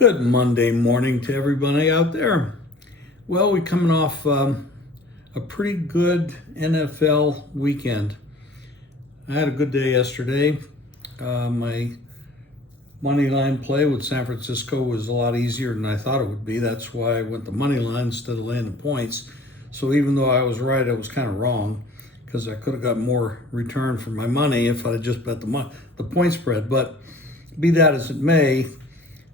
Good Monday morning to everybody out there. Well, we're coming off a pretty good NFL weekend. I had a good day yesterday. My money line play with San Francisco was a lot easier than I thought it would be. That's why I went the money line instead of laying the points. So even though I was right, I was kind of wrong because I could have got more return for my money if I had just bet the point spread. But be that as it may,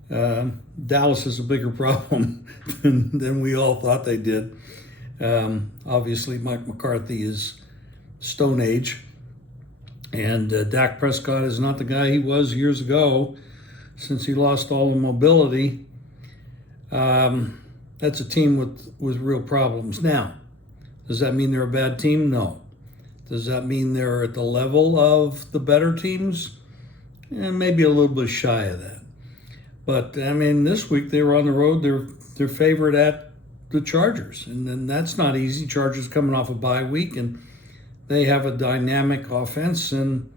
Dallas is a bigger problem than we all thought they did. Obviously, Mike McCarthy is Stone Age, and Dak Prescott is not the guy he was years ago since he lost all the mobility. That's a team with real problems. Now, does that mean they're a bad team? No. Does that mean they're at the level of the better teams? Maybe a little bit shy of that. But, I mean, this week they were on the road. They're favored at the Chargers. And then that's not easy. Chargers coming off a bye week, and they have a dynamic offense and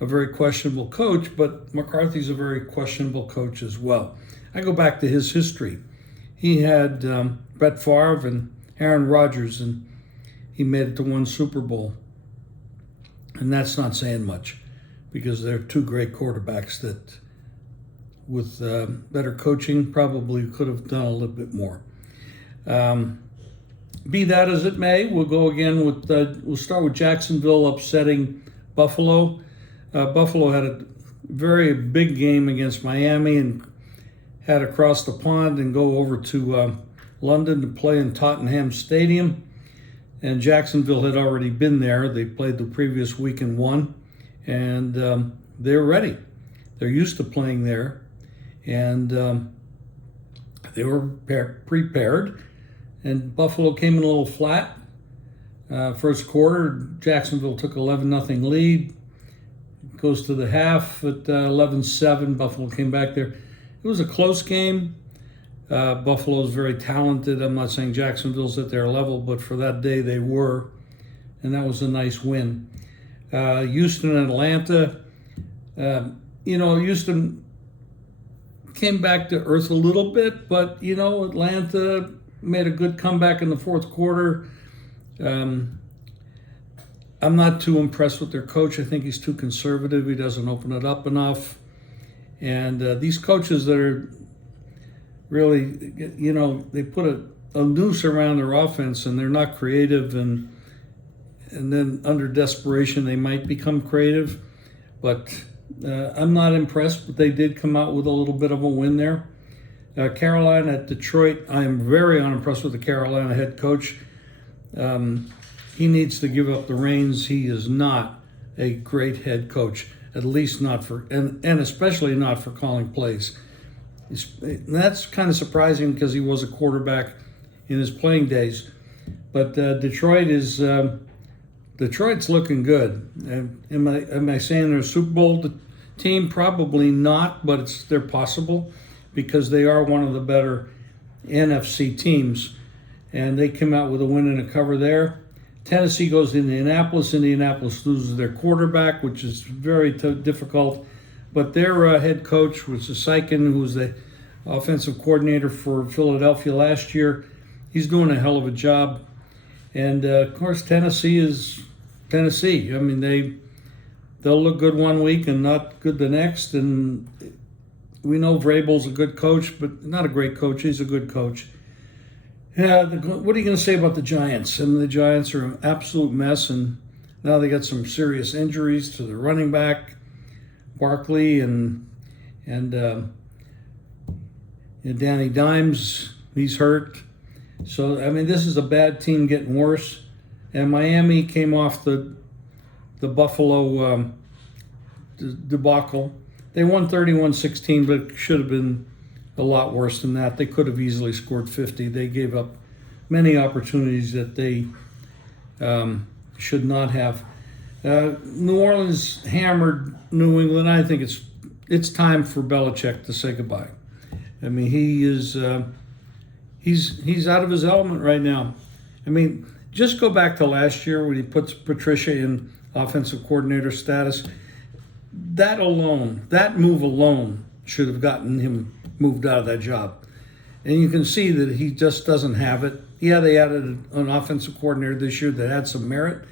a very questionable coach. But McCarthy's a very questionable coach as well. I go back to his history. He had Brett Favre and Aaron Rodgers, and he made it to one Super Bowl. And that's not saying much because they're two great quarterbacks that with better coaching, probably could have done a little bit more. Be that as it may, we'll go again with, we'll start with Jacksonville upsetting Buffalo. Buffalo had a very big game against Miami and had to cross the pond and go over to London to play in Tottenham Stadium. And Jacksonville had already been there. They played the previous week and won, and they're ready. They're used to playing there. And they were prepared, and Buffalo came in a little flat. First quarter, Jacksonville took 11-0 lead. Goes to the half at 11-7. Buffalo came back there. It was a close game. Buffalo's very talented. I'm not saying Jacksonville's at their level, but for that day they were, and that was a nice win. Houston and Atlanta. Houston came back to earth a little bit, but, Atlanta made a good comeback in the fourth quarter. I'm not too impressed with their coach. I think he's too conservative. He doesn't open it up enough. And these coaches that are really, they put a noose around their offense and they're not creative, and then under desperation they might become creative. But I'm not impressed, but they did come out with a little bit of a win there. Carolina at Detroit, I am very unimpressed with the Carolina head coach. He needs to give up the reins. He is not a great head coach, at least not for, and especially not for calling plays. That's kind of surprising because he was a quarterback in his playing days. But Detroit's looking good. Am I saying they're a Super Bowl team? Probably not, but they're possible because they are one of the better NFC teams. And they came out with a win and a cover there. Tennessee goes to Indianapolis. Indianapolis loses their quarterback, which is very difficult. But their head coach was Sykin, who was the offensive coordinator for Philadelphia last year. He's doing a hell of a job. And, of course, Tennessee is Tennessee. I mean, they'll look good one week and not good the next. And we know Vrabel's a good coach, but not a great coach. He's a good coach. Yeah, what are you going to say about the Giants? I mean, the Giants are an absolute mess, and now they got some serious injuries to the running back, Barkley, and Danny Dimes. He's hurt. So, I mean, this is a bad team getting worse. And Miami came off the Buffalo debacle. They won 31-16, but it should have been a lot worse than that. They could have easily scored 50. They gave up many opportunities that they should not have. New Orleans hammered New England. I think it's time for Belichick to say goodbye. I mean, he's out of his element right now. I mean, just go back to last year when he puts Patricia in offensive coordinator status. That move alone should have gotten him moved out of that job. And you can see that he just doesn't have it. Yeah, they added an offensive coordinator this year that had some merit,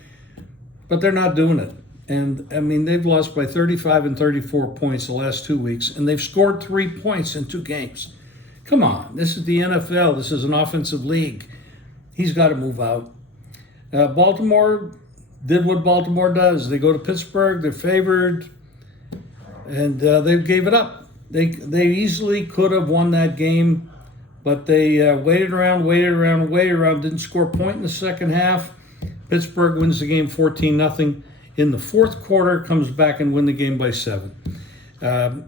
but they're not doing it. And, I mean, they've lost by 35 and 34 points the last 2 weeks, and they've scored 3 points in 2 games. Come on, this is the NFL. This is an offensive league. He's got to move out. Baltimore did what Baltimore does. They go to Pittsburgh, they're favored, and they gave it up. They easily could have won that game, but they waited around, didn't score a point in the second half. Pittsburgh wins the game 14-0. In the fourth quarter, comes back and win the game by 7.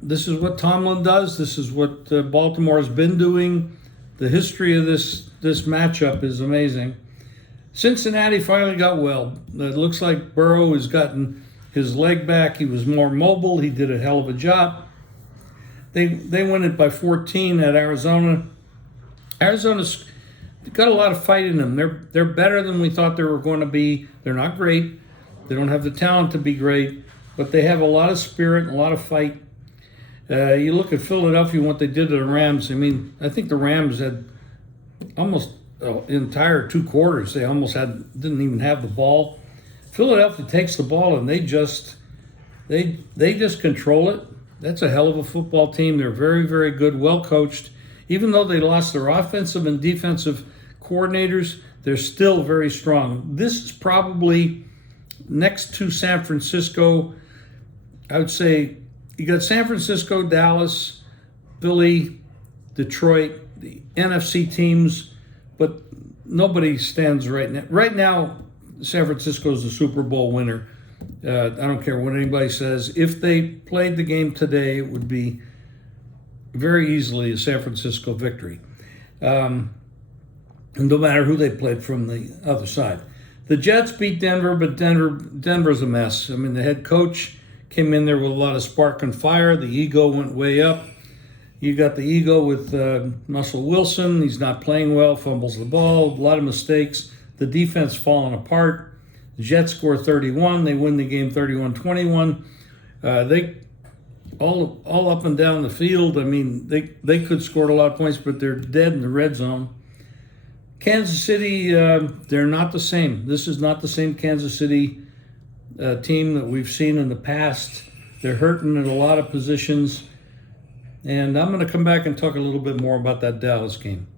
This is what Tomlin does. This is what Baltimore has been doing. The history of this matchup is amazing. Cincinnati finally got well. It looks like Burrow has gotten his leg back. He was more mobile. He did a hell of a job. They win it by 14 at Arizona. Arizona's got a lot of fight in them. They're better than we thought they were going to be. They're not great. They don't have the talent to be great, but they have a lot of spirit and a lot of fight. You look at Philadelphia and what they did to the Rams. I mean, I think the Rams had almost entire 2 quarters. They almost didn't even have the ball. Philadelphia takes the ball and they just control it. That's a hell of a football team. They're very, very good, well coached. Even though they lost their offensive and defensive coordinators, they're still very strong. This is probably next to San Francisco. I would say you got San Francisco, Dallas, Philly, Detroit, the NFC teams, but nobody stands right now. Right now, San Francisco is the Super Bowl winner. I don't care what anybody says. If they played the game today, it would be very easily a San Francisco victory. No matter who they played from the other side. The Jets beat Denver, but Denver's a mess. I mean, the head coach came in there with a lot of spark and fire. The ego went way up. You got the ego with Russell Wilson. He's not playing well, fumbles the ball, a lot of mistakes. The defense falling apart. The Jets score 31. They win the game 31-21. They all up and down the field. I mean, they could score a lot of points, but they're dead in the red zone. Kansas City, they're not the same. This is not the same Kansas City team that we've seen in the past. They're hurting in a lot of positions. And I'm going to come back and talk a little bit more about that Dallas game.